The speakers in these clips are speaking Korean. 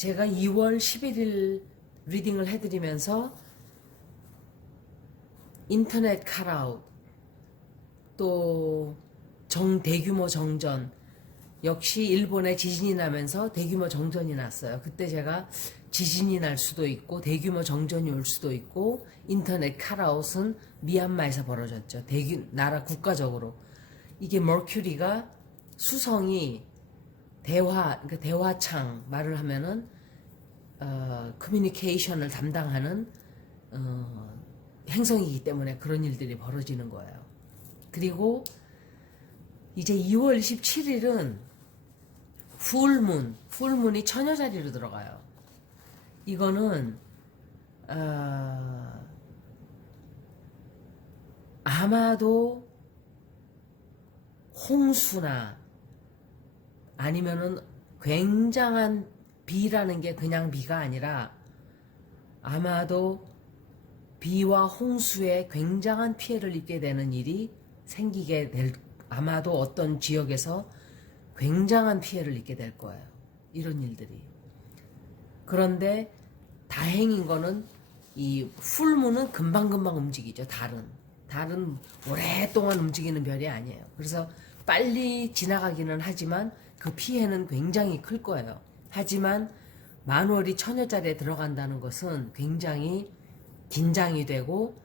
제가 2월 11일 리딩을 해드리면서 인터넷 컷아웃, 또 대규모 정전, 역시 일본에 지진이 나면서 대규모 정전이 났어요. 그때 제가 지진이 날 수도 있고 대규모 정전이 올 수도 있고 인터넷 컷아웃은 미얀마에서 벌어졌죠. 나라 국가적으로. 이게 머큐리가 수성이 그러니까 대화창 말을 하면은 커뮤니케이션을 담당하는 행성이기 때문에 그런 일들이 벌어지는 거예요. 그리고 이제 2월 27일은 풀문이 처녀자리로 들어가요. 이거는 아마도 홍수나 아니면은 굉장한 비라는 게 그냥 비가 아니라 아마도 비와 홍수에 굉장한 피해를 입게 되는 일이 생기게 될, 아마도 어떤 지역에서 굉장한 피해를 입게 될 거예요. 이런 일들이. 그런데 다행인 거는 이 풀문은 금방금방 움직이죠. 달은 오랫동안 움직이는 별이 아니에요. 그래서 빨리 지나가기는 하지만 그 피해는 굉장히 클 거예요. 하지만 만월이 처녀자리에 들어간다는 것은 굉장히 긴장이 되고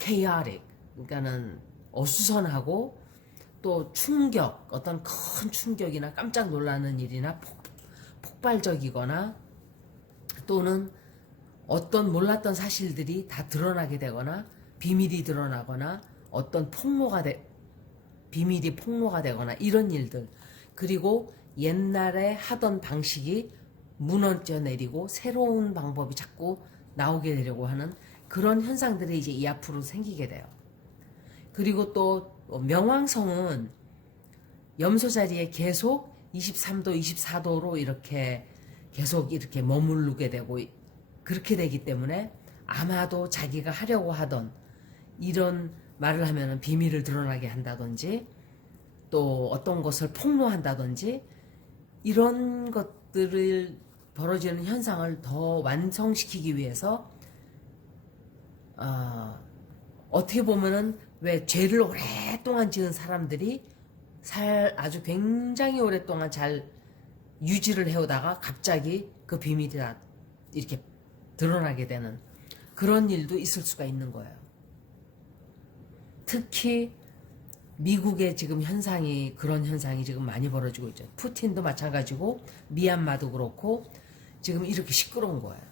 chaotic, 그러니까는 어수선하고 또 충격, 어떤 큰 충격이나 깜짝 놀라는 일이나 폭발적이거나 또는 어떤 몰랐던 사실들이 다 드러나게 되거나 비밀이 드러나거나 어떤 비밀이 폭로가 되거나 이런 일들, 그리고 옛날에 하던 방식이 무너져 내리고 새로운 방법이 자꾸 나오게 되려고 하는 그런 현상들이 이제 이 앞으로 생기게 돼요. 그리고 또 명왕성은 염소 자리에 계속 23도, 24도로 이렇게 계속 이렇게 머무르게 되고 그렇게 되기 때문에 아마도 자기가 하려고 하던 이런 말을 하면은 비밀을 드러나게 한다든지 또 어떤 것을 폭로한다든지 이런 것들을 벌어지는 현상을 더 완성시키기 위해서 어떻게 보면은 왜 죄를 오랫동안 지은 사람들이 아주 굉장히 오랫동안 잘 유지를 해오다가 갑자기 그 비밀이 다 이렇게 드러나게 되는 그런 일도 있을 수가 있는 거예요. 특히 미국의 지금 그런 현상이 지금 많이 벌어지고 있죠. 푸틴도 마찬가지고 미얀마도 그렇고 지금 이렇게 시끄러운 거예요.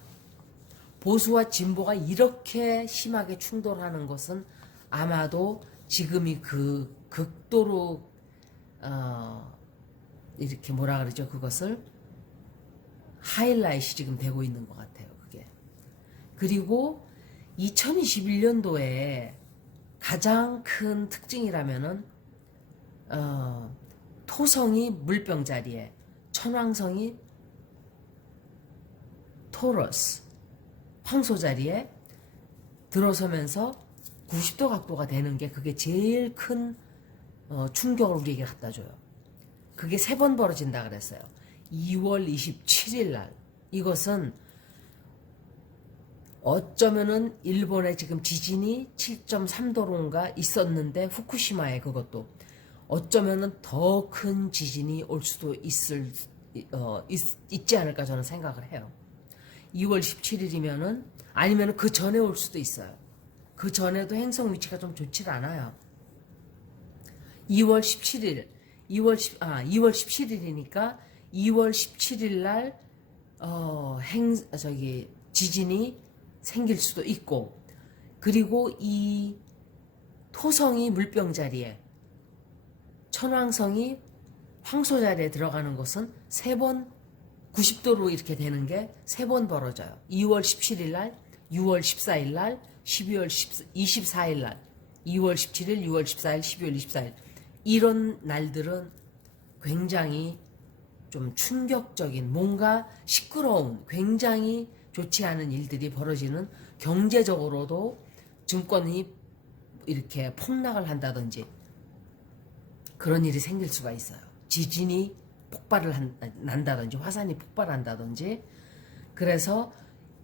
보수와 진보가 이렇게 심하게 충돌하는 것은 아마도 지금이 그 극도로 이렇게 뭐라 그러죠? 그것을 하이라이트이 지금 되고 있는 것 같아요. 그게. 그리고 2021년도에 가장 큰 특징이라면은 토성이 물병 자리에, 천왕성이 토러스 황소 자리에 들어서면서 90도 각도가 되는 게 그게 제일 큰 충격을 우리에게 갖다 줘요. 그게 3번 벌어진다 그랬어요. 2월 27일 날. 이것은 어쩌면은 일본에 지금 지진이 7.3도론가 있었는데 후쿠시마에 그것도 어쩌면은 더 큰 지진이 올 수도 있지 않을까 저는 생각을 해요. 2월 17일이면은 아니면은 그 전에 올 수도 있어요. 그 전에도 행성 위치가 좀 좋질 않아요. 2월 17일이니까 2월 17일 날 지진이 생길 수도 있고, 그리고 이 토성이 물병 자리에, 천왕성이 황소 자리에 들어가는 것은 3번 90도로 이렇게 되는 게 3번 벌어져요. 2월 17일 날, 6월 14일 날, 12월 24일 날, 2월 17일, 6월 14일, 12월 24일 이런 날들은 굉장히 좀 충격적인, 뭔가 시끄러운, 굉장히 좋지 않은 일들이 벌어지는, 경제적으로도 증권이 이렇게 폭락을 한다든지 그런 일이 생길 수가 있어요. 지진이 난다든지 화산이 폭발한다든지. 그래서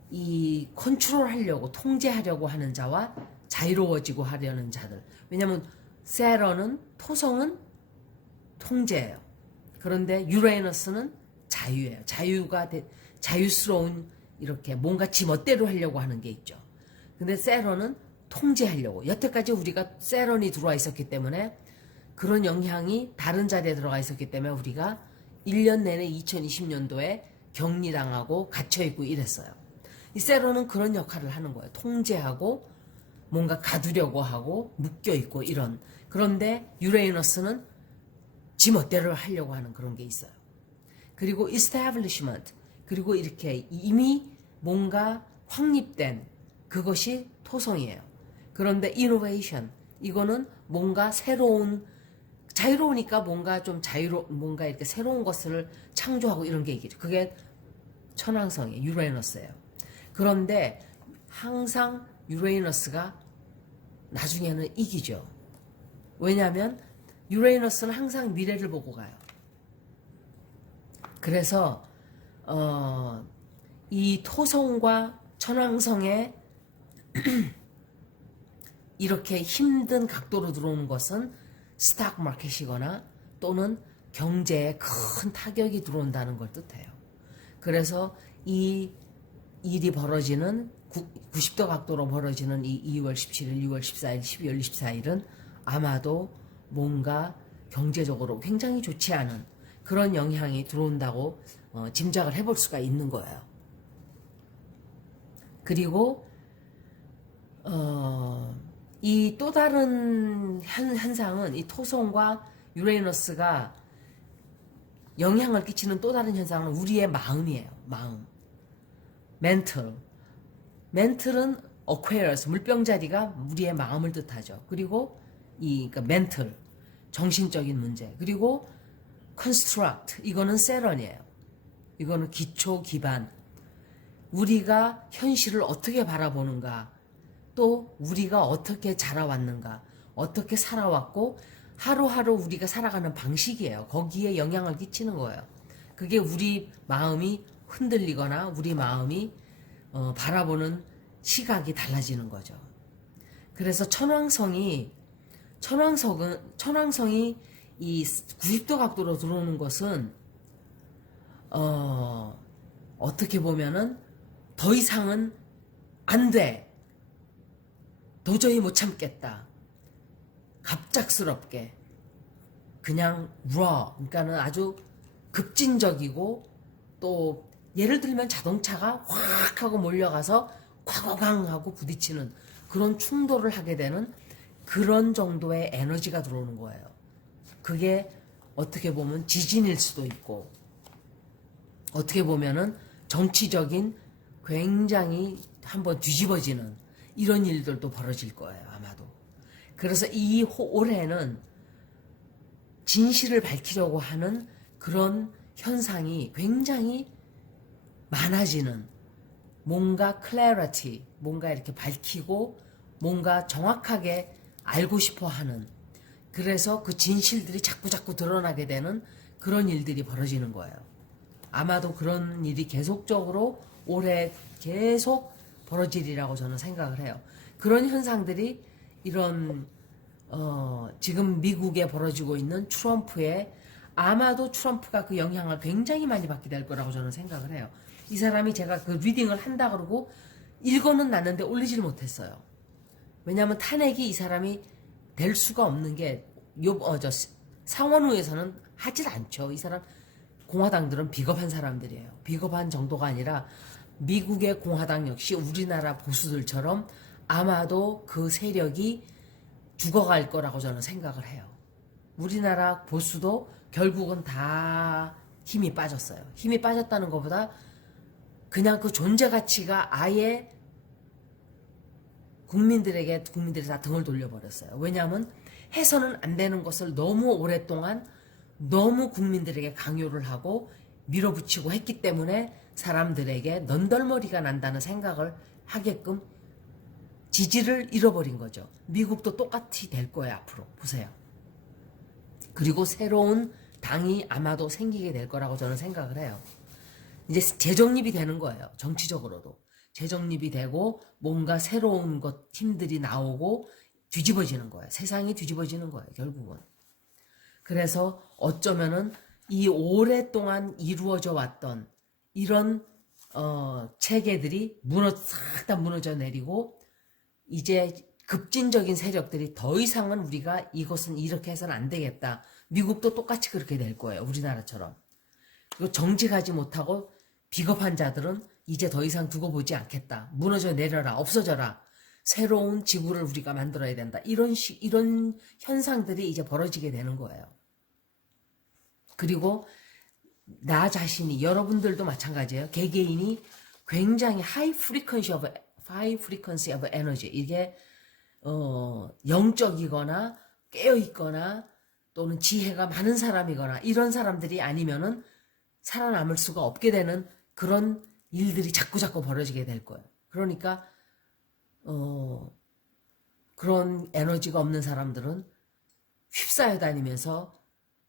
이 컨트롤하려고 통제하려고 하는 자와 자유로워지고 하려는 자들. 왜냐하면 세런은 토성은 통제예요. 그런데 유레너스는 자유예요. 자유스러운 이렇게 뭔가 지 멋대로 하려고 하는 게 있죠. 근데 세런은 통제하려고. 여태까지 우리가 세런이 들어와 있었기 때문에 그런 영향이 다른 자리에 들어가 있었기 때문에 우리가 1년 내내 2020년도에 격리당하고 갇혀있고 이랬어요. 이 세런은 그런 역할을 하는 거예요. 통제하고 뭔가 가두려고 하고 묶여있고 이런. 그런데 유레이너스는 지 멋대로 하려고 하는 그런 게 있어요. 그리고 establishment, 그리고 이렇게 이미 뭔가 확립된 그것이 토성이에요. 그런데 innovation, 이거는 뭔가 새로운, 자유로우니까 뭔가 좀 뭔가 이렇게 새로운 것을 창조하고 이런 게 있겠죠. 그게 천왕성이에요. 유레너스예요. 그런데 항상 유레너스가 나중에는 이기죠. 왜냐하면 유레너스는 항상 미래를 보고 가요. 그래서 이 토성과 천왕성의 이렇게 힘든 각도로 들어오는 것은 스탁 마켓이거나 또는 경제에 큰 타격이 들어온다는 걸 뜻해요. 그래서 이 일이 벌어지는 90도 각도로 벌어지는 이 2월 17일, 2월 14일, 12월 24일은 아마도 뭔가 경제적으로 굉장히 좋지 않은 그런 영향이 들어온다고 짐작을 해볼 수가 있는 거예요. 그리고 이 또 다른 현상은 이 토성과 유레너스가 영향을 끼치는 또 다른 현상은 우리의 마음이에요. 마음. 멘틀은 Aquarius, 물병자리가 우리의 마음을 뜻하죠. 그리고 그러니까 mental, 정신적인 문제. 그리고 construct, 이거는 세런이에요. 이거는 기초, 기반. 우리가 현실을 어떻게 바라보는가, 또 우리가 어떻게 자라왔는가, 어떻게 살아왔고 하루하루 우리가 살아가는 방식이에요. 거기에 영향을 끼치는 거예요. 그게 우리 마음이 흔들리거나 우리 마음이 바라보는 시각이 달라지는 거죠. 그래서 천왕성이 이 90도 각도로 들어오는 것은 어떻게 보면은 더 이상은 안 돼. 도저히 못 참겠다. 갑작스럽게 그냥 그러니까는 아주 급진적이고, 또 예를 들면 자동차가 확 하고 몰려가서 쾅쾅 하고 부딪히는 그런 충돌을 하게 되는 그런 정도의 에너지가 들어오는 거예요. 그게 어떻게 보면 지진일 수도 있고, 어떻게 보면은 정치적인 굉장히 한번 뒤집어지는 이런 일들도 벌어질 거예요, 아마도. 그래서 이 올해는 진실을 밝히려고 하는 그런 현상이 굉장히 많아지는, 뭔가 clarity, 뭔가 이렇게 밝히고 뭔가 정확하게 알고 싶어 하는, 그래서 그 진실들이 자꾸 드러나게 되는 그런 일들이 벌어지는 거예요. 아마도 그런 일이 계속적으로 올해 계속 벌어지리라고 저는 생각을 해요. 그런 현상들이 이런 지금 미국에 벌어지고 있는 트럼프의, 아마도 트럼프가 그 영향을 굉장히 많이 받게 될 거라고 저는 생각을 해요. 이 사람이, 제가 그 리딩을 한다 그러고 읽어는 놨는데 올리질 못했어요. 왜냐하면 탄핵이 이 사람이 될 수가 없는 게, 상원의에서는 하질 않죠. 이 사람, 공화당들은 비겁한 사람들이에요. 비겁한 정도가 아니라 미국의 공화당 역시 우리나라 보수들처럼 아마도 그 세력이 죽어갈 거라고 저는 생각을 해요. 우리나라 보수도 결국은 다 힘이 빠졌어요. 힘이 빠졌다는 것보다 그냥 그 존재 가치가 아예 국민들이 다 등을 돌려버렸어요. 왜냐하면 해서는 안 되는 것을 너무 오랫동안 너무 국민들에게 강요를 하고 밀어붙이고 했기 때문에 사람들에게 넌덜머리가 난다는 생각을 하게끔 지지를 잃어버린 거죠. 미국도 똑같이 될 거예요, 앞으로. 보세요. 그리고 새로운 당이 아마도 생기게 될 거라고 저는 생각을 해요. 이제 재정립이 되는 거예요. 정치적으로도. 재정립이 되고 뭔가 새로운 힘들이 나오고 뒤집어지는 거예요. 세상이 뒤집어지는 거예요. 결국은. 그래서 어쩌면은 이 오랫동안 이루어져 왔던 이런 체계들이 싹 다 무너져 내리고 이제 급진적인 세력들이 더 이상은 우리가 이것은 이렇게 해서는 안 되겠다. 미국도 똑같이 그렇게 될 거예요. 우리나라처럼. 그리고 정직하지 못하고 비겁한 자들은 이제 더 이상 두고 보지 않겠다. 무너져 내려라. 없어져라. 새로운 지구를 우리가 만들어야 된다. 이런 현상들이 이제 벌어지게 되는 거예요. 그리고 나 자신이, 여러분들도 마찬가지예요. 개개인이 굉장히 high frequency of energy. 이게 영적이거나 깨어있거나 또는 지혜가 많은 사람이거나 이런 사람들이 아니면은 살아남을 수가 없게 되는 그런 일들이 자꾸자꾸 벌어지게 될 거예요. 그러니까 그런 에너지가 없는 사람들은 휩싸여 다니면서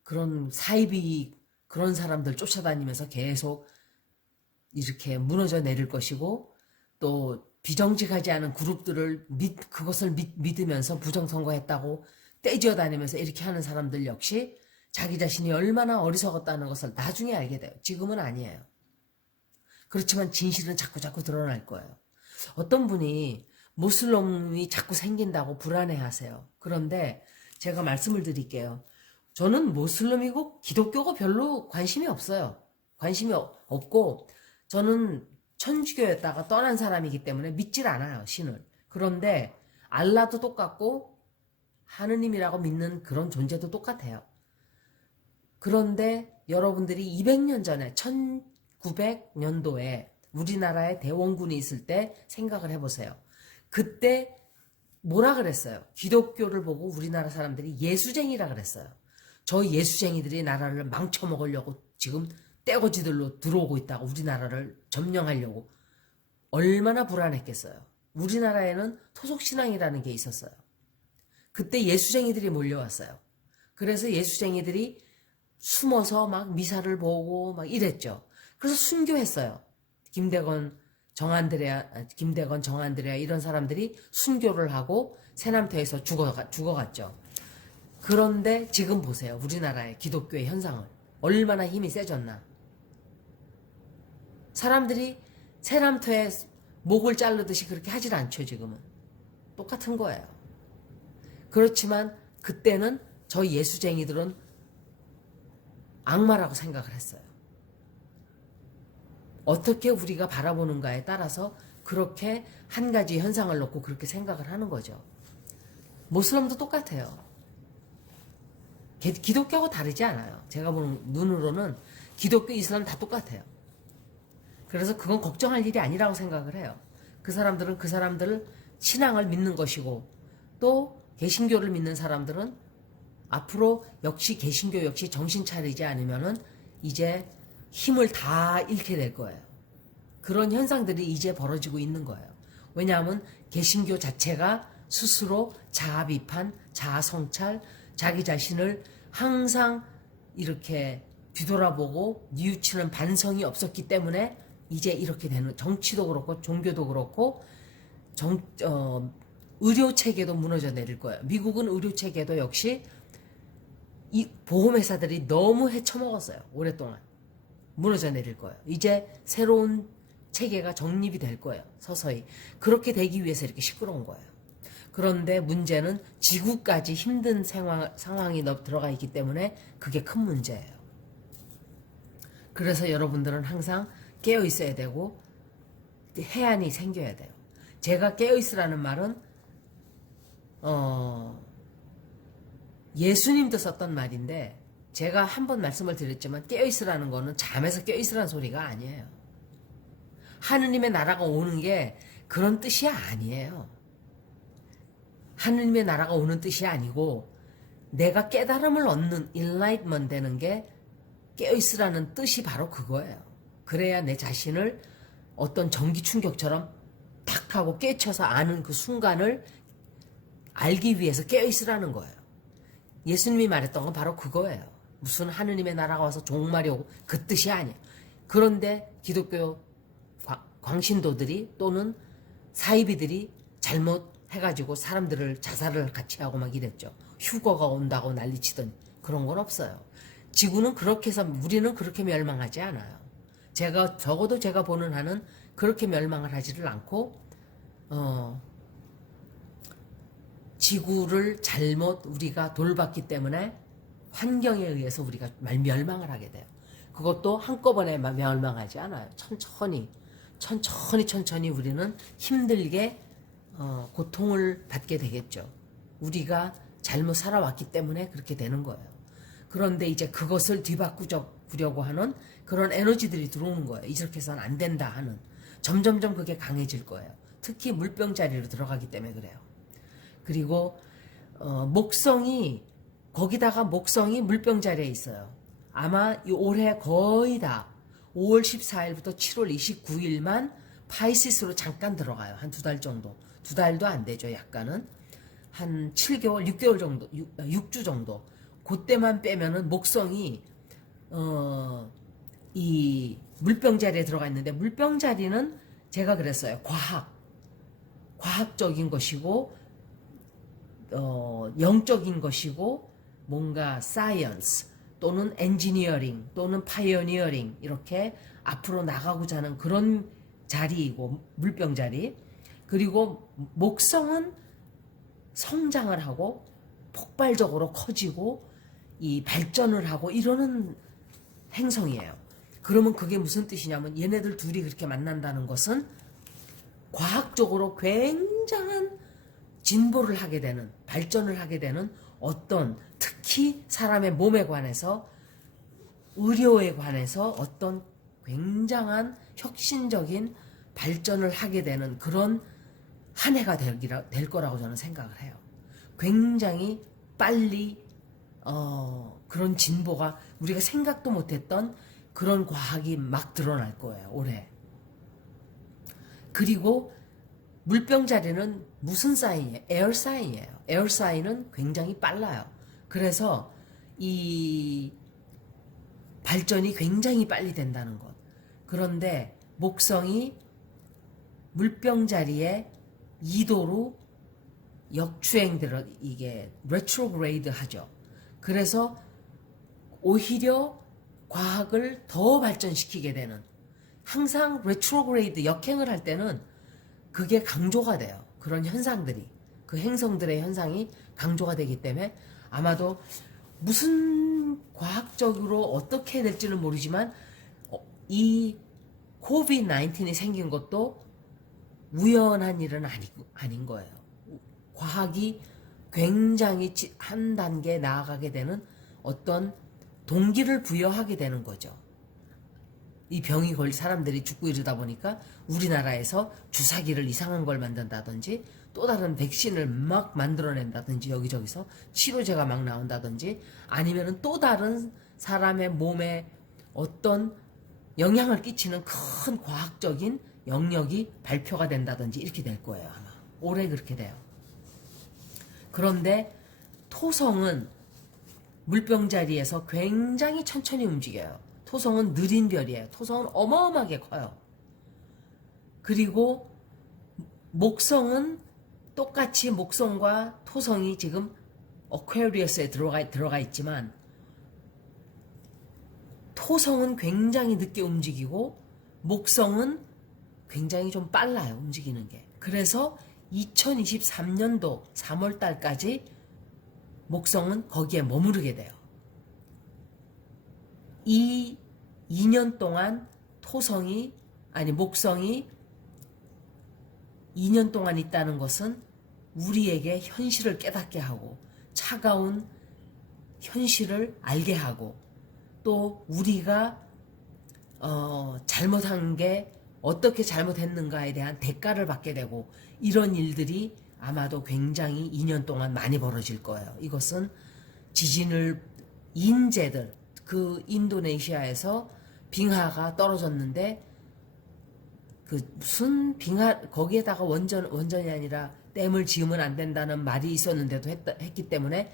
그런 사이비 그런 사람들 쫓아다니면서 계속 이렇게 무너져 내릴 것이고 또 비정직하지 않은 그룹들을 그것을 믿으면서 부정선거했다고 떼지어 다니면서 이렇게 하는 사람들 역시 자기 자신이 얼마나 어리석었다는 것을 나중에 알게 돼요. 지금은 아니에요. 그렇지만 진실은 자꾸자꾸 드러날 거예요. 어떤 분이 모슬림이 자꾸 생긴다고 불안해하세요. 그런데 제가 말씀을 드릴게요. 저는 모슬림이고 기독교가 별로 관심이 없어요. 관심이 없고 저는 천주교였다가 떠난 사람이기 때문에 믿질 않아요. 신을. 그런데 알라도 똑같고 하느님이라고 믿는 그런 존재도 똑같아요. 그런데 여러분들이 200년 전에 1900년도에 우리나라에 대원군이 있을 때 생각을 해보세요. 그때 뭐라 그랬어요? 기독교를 보고 우리나라 사람들이 예수쟁이라 그랬어요. 저 예수쟁이들이 나라를 망쳐먹으려고 지금 떼거지들로 들어오고 있다고 우리나라를 점령하려고 얼마나 불안했겠어요. 우리나라에는 토속신앙이라는 게 있었어요. 그때 예수쟁이들이 몰려왔어요. 그래서 예수쟁이들이 숨어서 막 미사를 보고 막 이랬죠. 그래서 순교했어요. 김대건, 정안드레아 이런 사람들이 순교를 하고 세남태에서 죽어갔죠. 그런데 지금 보세요. 우리나라의 기독교의 현상을. 얼마나 힘이 세졌나. 사람들이 세남태에 목을 자르듯이 그렇게 하질 않죠. 지금은. 똑같은 거예요. 그렇지만 그때는 저 예수쟁이들은 악마라고 생각을 했어요. 어떻게 우리가 바라보는가에 따라서 그렇게 한 가지 현상을 놓고 그렇게 생각을 하는 거죠. 모슬림도 똑같아요. 기독교하고 다르지 않아요. 제가 보는 눈으로는 기독교, 이슬람 다 똑같아요. 그래서 그건 걱정할 일이 아니라고 생각을 해요. 그 사람들은 그 사람들 신앙을 믿는 것이고 또 개신교를 믿는 사람들은 앞으로 역시 개신교 역시 정신 차리지 않으면은 이제 힘을 다 잃게 될 거예요. 그런 현상들이 이제 벌어지고 있는 거예요. 왜냐하면 개신교 자체가 스스로 자아 비판, 자아 성찰, 자기 자신을 항상 이렇게 뒤돌아보고 뉘우치는 반성이 없었기 때문에 이제 이렇게 되는, 정치도 그렇고 종교도 그렇고 의료 체계도 무너져 내릴 거예요. 미국은 의료 체계도 역시 이 보험회사들이 너무 헤쳐먹었어요. 오랫동안. 무너져 내릴 거예요. 이제 새로운 체계가 정립이 될 거예요. 서서히. 그렇게 되기 위해서 이렇게 시끄러운 거예요. 그런데 문제는 지구까지 힘든 상황이 들어가 있기 때문에 그게 큰 문제예요. 그래서 여러분들은 항상 깨어 있어야 되고 해안이 생겨야 돼요. 제가 깨어 있으라는 말은 예수님도 썼던 말인데 제가 한번 말씀을 드렸지만 깨어 있으라는 거는 잠에서 깨어 있으라는 소리가 아니에요. 하느님의 나라가 오는 게 그런 뜻이 아니에요. 하느님의 나라가 오는 뜻이 아니고 내가 깨달음을 얻는 enlightenment 되는 게 깨어있으라는 뜻이 바로 그거예요. 그래야 내 자신을 어떤 전기 충격처럼 탁 하고 깨쳐서 아는 그 순간을 알기 위해서 깨어있으라는 거예요. 예수님이 말했던 건 바로 그거예요. 무슨 하느님의 나라가 와서 종말이 오고 그 뜻이 아니야. 그런데 기독교 광신도들이 또는 사이비들이 잘못해가지고 사람들을 자살을 같이 하고 막 이랬죠. 휴거가 온다고 난리치더니 그런 건 없어요. 지구는 그렇게 해서 우리는 그렇게 멸망하지 않아요. 적어도 제가 보는 한은 그렇게 멸망을 하지를 않고 지구를 잘못 우리가 돌봤기 때문에 환경에 의해서 우리가 멸망을 하게 돼요. 그것도 한꺼번에 멸망하지 않아요. 천천히 우리는 힘들게 고통을 받게 되겠죠. 우리가 잘못 살아왔기 때문에 그렇게 되는 거예요. 그런데 이제 그것을 뒤바꾸려고 하는 그런 에너지들이 들어오는 거예요. 이렇게 해서는 안 된다 하는. 점점점 그게 강해질 거예요. 특히 물병 자리로 들어가기 때문에 그래요. 그리고 거기다가 목성이 물병 자리에 있어요. 아마 올해 거의 다 5월 14일부터 7월 29일만 파이시스로 잠깐 들어가요. 한 2달 정도. 2달도 안 되죠. 약간은. 한 7개월, 6개월 정도, 6주 정도. 그때만 빼면은 목성이 이 물병 자리에 들어가 있는데, 물병 자리는 제가 그랬어요. 과학적인 것이고 영적인 것이고 뭔가 사이언스 또는 엔지니어링 또는 파이오니어링 이렇게 앞으로 나가고자 하는 그런 자리이고 물병 자리. 그리고 목성은 성장을 하고 폭발적으로 커지고 이 발전을 하고 이러는 행성이에요. 그러면 그게 무슨 뜻이냐면 얘네들 둘이 그렇게 만난다는 것은 과학적으로 굉장한 진보를 하게 되는, 발전을 하게 되는 어떤, 특히 사람의 몸에 관해서, 의료에 관해서 어떤 굉장한 혁신적인 발전을 하게 되는 그런 한 해가 될 거라고 저는 생각을 해요. 굉장히 빨리 그런 진보가 우리가 생각도 못했던 그런 과학이 막 드러날 거예요. 올해. 그리고 물병 자리는 무슨 사인이에요? 에어 사인이에요. 에어 사인은 굉장히 빨라요. 그래서 이 발전이 굉장히 빨리 된다는 것. 그런데 목성이 물병 자리에 2도로 역주행들어 이게 레트로그레이드 하죠. 그래서 오히려 과학을 더 발전시키게 되는, 항상 레트로그레이드 역행을 할 때는 그게 강조가 돼요. 그런 현상들이, 그 행성들의 현상이 강조가 되기 때문에 아마도 무슨 과학적으로 어떻게 될지는 모르지만 이 코비드-19이 생긴 것도 우연한 일은 아닌 거예요. 과학이 굉장히 한 단계 나아가게 되는 어떤 동기를 부여하게 되는 거죠. 이 병이 걸린 사람들이 죽고 이러다 보니까 우리나라에서 주사기를 이상한 걸 만든다든지 또 다른 백신을 막 만들어낸다든지 여기저기서 치료제가 막 나온다든지 아니면은 또 다른 사람의 몸에 어떤 영향을 끼치는 큰 과학적인 영역이 발표가 된다든지 이렇게 될 거예요. 아마 올해 그렇게 돼요. 그런데 토성은 물병 자리에서 굉장히 천천히 움직여요. 토성은 느린 별이에요. 토성은 어마어마하게 커요. 그리고 목성은 똑같이 목성과 토성이 지금 어퀘리어스에 들어가 있지만 토성은 굉장히 늦게 움직이고 목성은 굉장히 좀 빨라요. 움직이는 게. 그래서 2023년도 3월 달까지 목성은 거기에 머무르게 돼요. 이 2년 동안 목성이 2년 동안 있다는 것은 우리에게 현실을 깨닫게 하고 차가운 현실을 알게 하고 또 우리가 잘못한 게 어떻게 잘못했는가에 대한 대가를 받게 되고 이런 일들이 아마도 굉장히 2년 동안 많이 벌어질 거예요. 이것은 인재들, 그 인도네시아에서 빙하가 떨어졌는데 그 무슨 거기에다가 원전이 아니라 댐을 지으면 안 된다는 말이 있었는데도 했기 때문에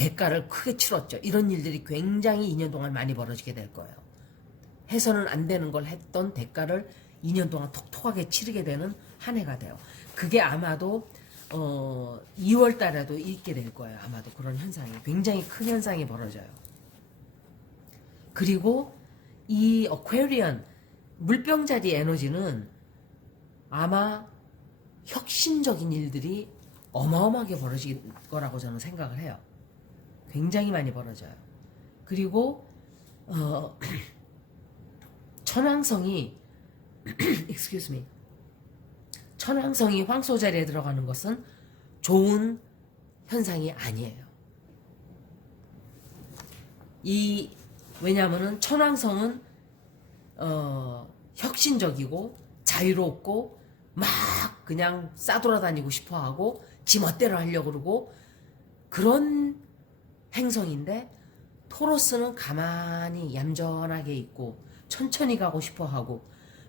대가를 크게 치렀죠. 이런 일들이 굉장히 2년 동안 많이 벌어지게 될 거예요. 해서는 안 되는 걸 했던 대가를 2년 동안 톡톡하게 치르게 되는 한 해가 돼요. 그게 아마도 2월 달에도 있게 될 거예요. 아마도 그런 현상이 굉장히 큰 현상이 벌어져요. 그리고 이 어퀘리언 물병자리 에너지는 아마 혁신적인 일들이 어마어마하게 벌어질 거라고 저는 생각을 해요. 굉장히 많이 벌어져요. 그리고 천왕성이 excuse me. 천왕성이 황소 자리에 들어가는 것은 좋은 현상이 아니에요. 왜냐하면은 천왕성은 혁신적이고 자유롭고 막 그냥 싸돌아다니고 싶어하고 지 멋대로 하려고 그러고 그런 행성인데, 토로스는 가만히 얌전하게 있고 천천히 가고 싶어하고,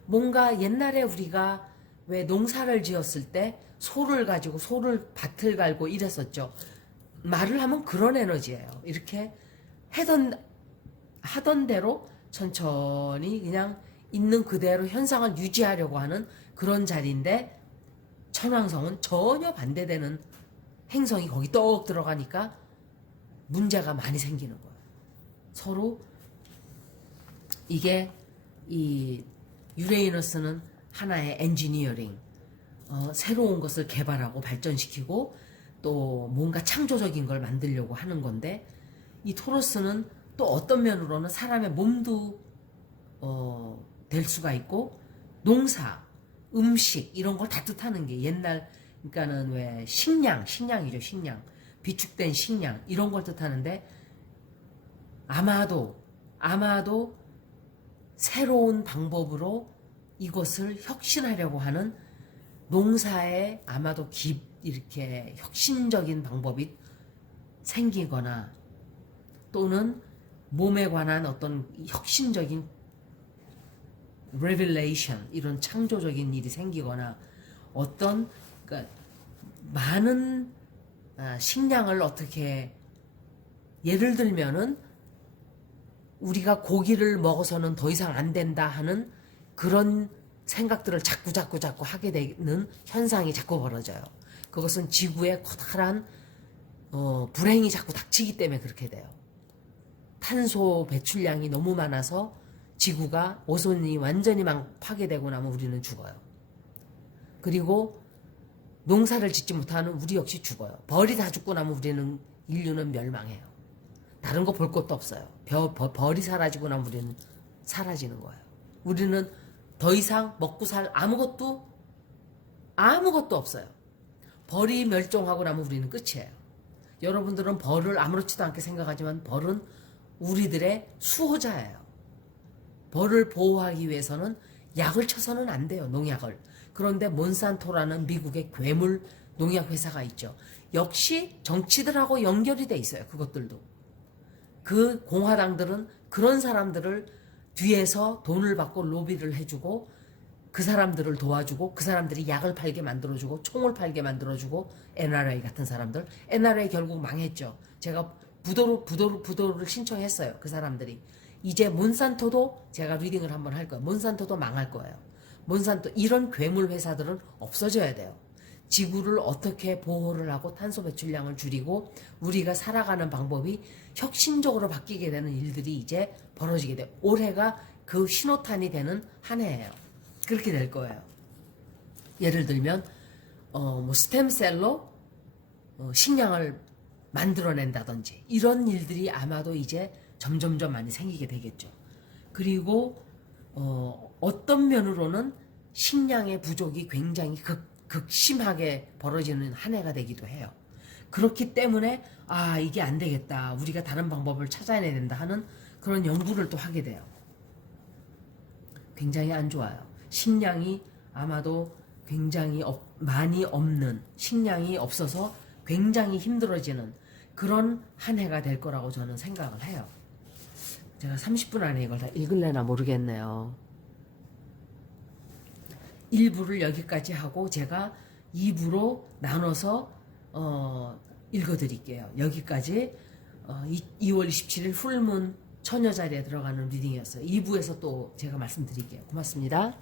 뭔가 옛날에 우리가 왜 농사를 지었을 때 소를 가지고 소를 밭을 갈고 이랬었죠. 말을 하면 그런 에너지예요. 이렇게 하던 대로 천천히 그냥 있는 그대로 현상을 유지하려고 하는 그런 자리인데, 천왕성은 전혀 반대되는 행성이 거기 떡 들어가니까 문제가 많이 생기는 거예요. 서로 이게 이 유레이너스는 하나의 엔지니어링, 새로운 것을 개발하고 발전시키고 또 뭔가 창조적인 걸 만들려고 하는 건데, 이 토로스는 또 어떤 면으로는 사람의 몸도 될 수가 있고, 농사, 음식 이런 걸 다 뜻하는 게 옛날, 그러니까는 왜 식량이죠. 식량, 비축된 식량 이런 걸 뜻하는데, 아마도 새로운 방법으로 이것을 혁신하려고 하는 농사에 아마도 이렇게 혁신적인 방법이 생기거나, 또는 몸에 관한 어떤 혁신적인 revelation, 이런 창조적인 일이 생기거나, 그러니까 많은 식량을 어떻게, 예를 들면은 우리가 고기를 먹어서는 더 이상 안 된다 하는 그런 생각들을 자꾸 하게 되는 현상이 자꾸 벌어져요. 그것은 지구에 커다란 불행이 자꾸 닥치기 때문에 그렇게 돼요. 탄소 배출량이 너무 많아서 지구가 오존이 완전히 파괴되고 나면 우리는 죽어요. 그리고 농사를 짓지 못하는 우리 역시 죽어요. 벌이 다 죽고 나면 인류는 멸망해요. 다른 거 볼 것도 없어요. 벌이 사라지고 나면 우리는 사라지는 거예요. 우리는 더 이상 먹고 살 아무것도 없어요. 벌이 멸종하고 나면 우리는 끝이에요. 여러분들은 벌을 아무렇지도 않게 생각하지만 벌은 우리들의 수호자예요. 벌을 보호하기 위해서는 약을 쳐서는 안 돼요. 농약을. 그런데 몬산토라는 미국의 괴물 농약 회사가 있죠. 역시 정치들하고 연결이 돼 있어요. 그것들도. 그 공화당들은 그런 사람들을 뒤에서 돈을 받고 로비를 해주고, 그 사람들을 도와주고, 그 사람들이 약을 팔게 만들어주고 총을 팔게 만들어주고, NRA 같은 사람들. NRA 결국 망했죠. 제가 부도를 신청했어요. 그 사람들이. 이제 몬산토도 제가 리딩을 한번 할 거예요. 몬산토도 망할 거예요. 이런 괴물 회사들은 없어져야 돼요. 지구를 어떻게 보호를 하고 탄소 배출량을 줄이고 우리가 살아가는 방법이 혁신적으로 바뀌게 되는 일들이 이제 벌어지게 돼요. 올해가 그 신호탄이 되는 한 해예요. 그렇게 될 거예요. 예를 들면 스템셀로 식량을 만들어낸다든지 이런 일들이 아마도 이제 점점점 많이 생기게 되겠죠. 그리고 어떤 면으로는 식량의 부족이 굉장히 극심하게 벌어지는 한 해가 되기도 해요. 그렇기 때문에 이게 안 되겠다, 우리가 다른 방법을 찾아내야 된다 하는 그런 연구를 또 하게 돼요. 굉장히 안 좋아요. 식량이 아마도 굉장히 많이 없는, 식량이 없어서 굉장히 힘들어지는 그런 한 해가 될 거라고 저는 생각을 해요. 제가 30분 안에 이걸 다 읽을래나 모르겠네요. 1부를 여기까지 하고 제가 2부로 나눠서 읽어드릴게요. 여기까지 2월 27일 풀문 처녀 자리에 들어가는 리딩이었어요. 2부에서 또 제가 말씀드릴게요. 고맙습니다.